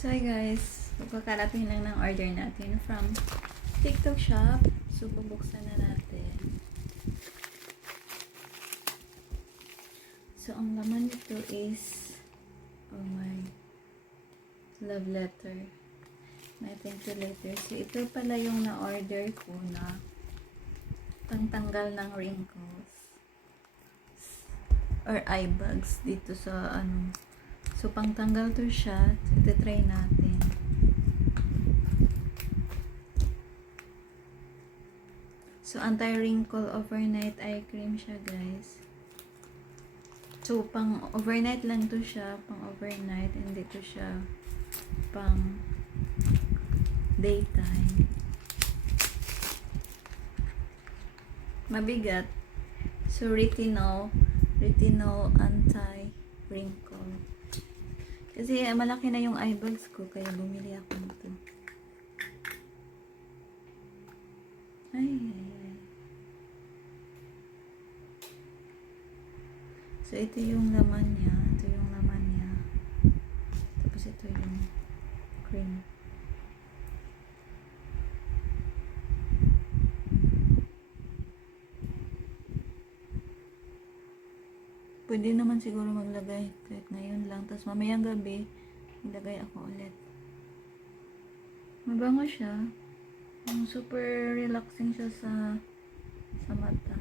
So hi guys, pagkakarating lang ng order natin from TikTok shop. So bubuksan na natin. So ang laman nito is, oh my, love letter. My thank you letter. So ito pala yung na-order ko na pangtanggal ng wrinkles or eye bags dito sa ano. So pangtanggal to siya. Ito try natin. So anti-wrinkle overnight eye cream siya guys. So pang overnight lang to siya, pang overnight, hindi to siya pang daytime. Mabigat. So retinol anti-wrinkle. Kasi malaki na yung eye bags ko, kaya bumili ako nito. Ay. So ito yung laman niya, tapos ito yung cream. Pwede naman siguro maglagay kahit ngayon lang. Tapos mamayang gabi, maglagay ako ulit. Mabango siya. Super relaxing siya sa mata.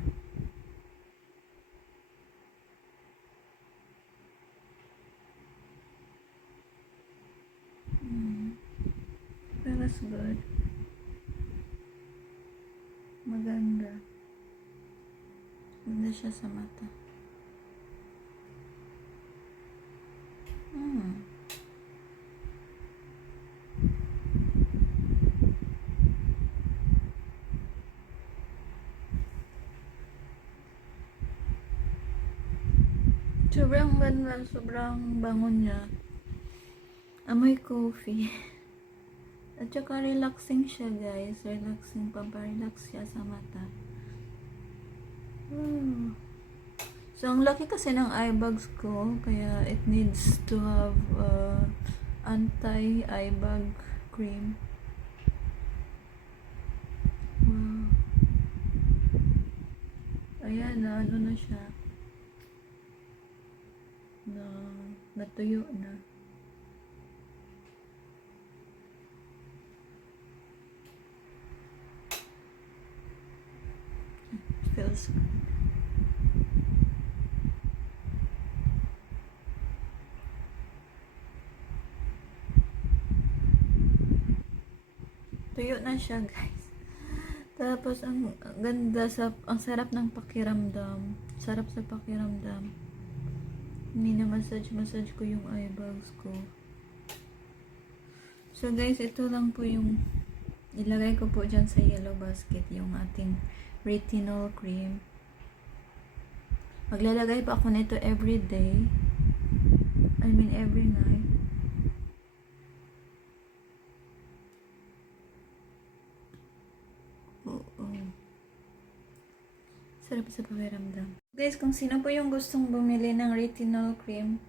Feels good. Maganda. Maganda siya sa mata. Sobrang ganda, sobrang bango niya. Amoy coffee. At saka relaxing siya guys. Relaxing, pamparelax siya sa mata. So, ang laki kasi ng eye bags ko. Kaya it needs to have anti-eye bag cream. Wow. Ayan na, ano na siya. Natuyo na. Feels good. Tuyo na siya guys. Tapos ang ganda ang sarap ng pakiramdam. Sarap sa pakiramdam. Massage ko yung eye bags ko. So guys, ito lang po yung ilagay ko po dyan sa yellow basket, yung ating retinol cream. Maglalagay pa ako nito every day. Every night. Sarap sa pakiramdam. Guys, kung sino po yung gustong bumili ng retinol cream,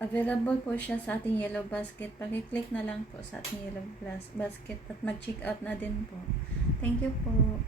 available po siya sa ating yellow basket. Paki-click na lang po sa ating yellow basket at mag-check out na din po. Thank you po.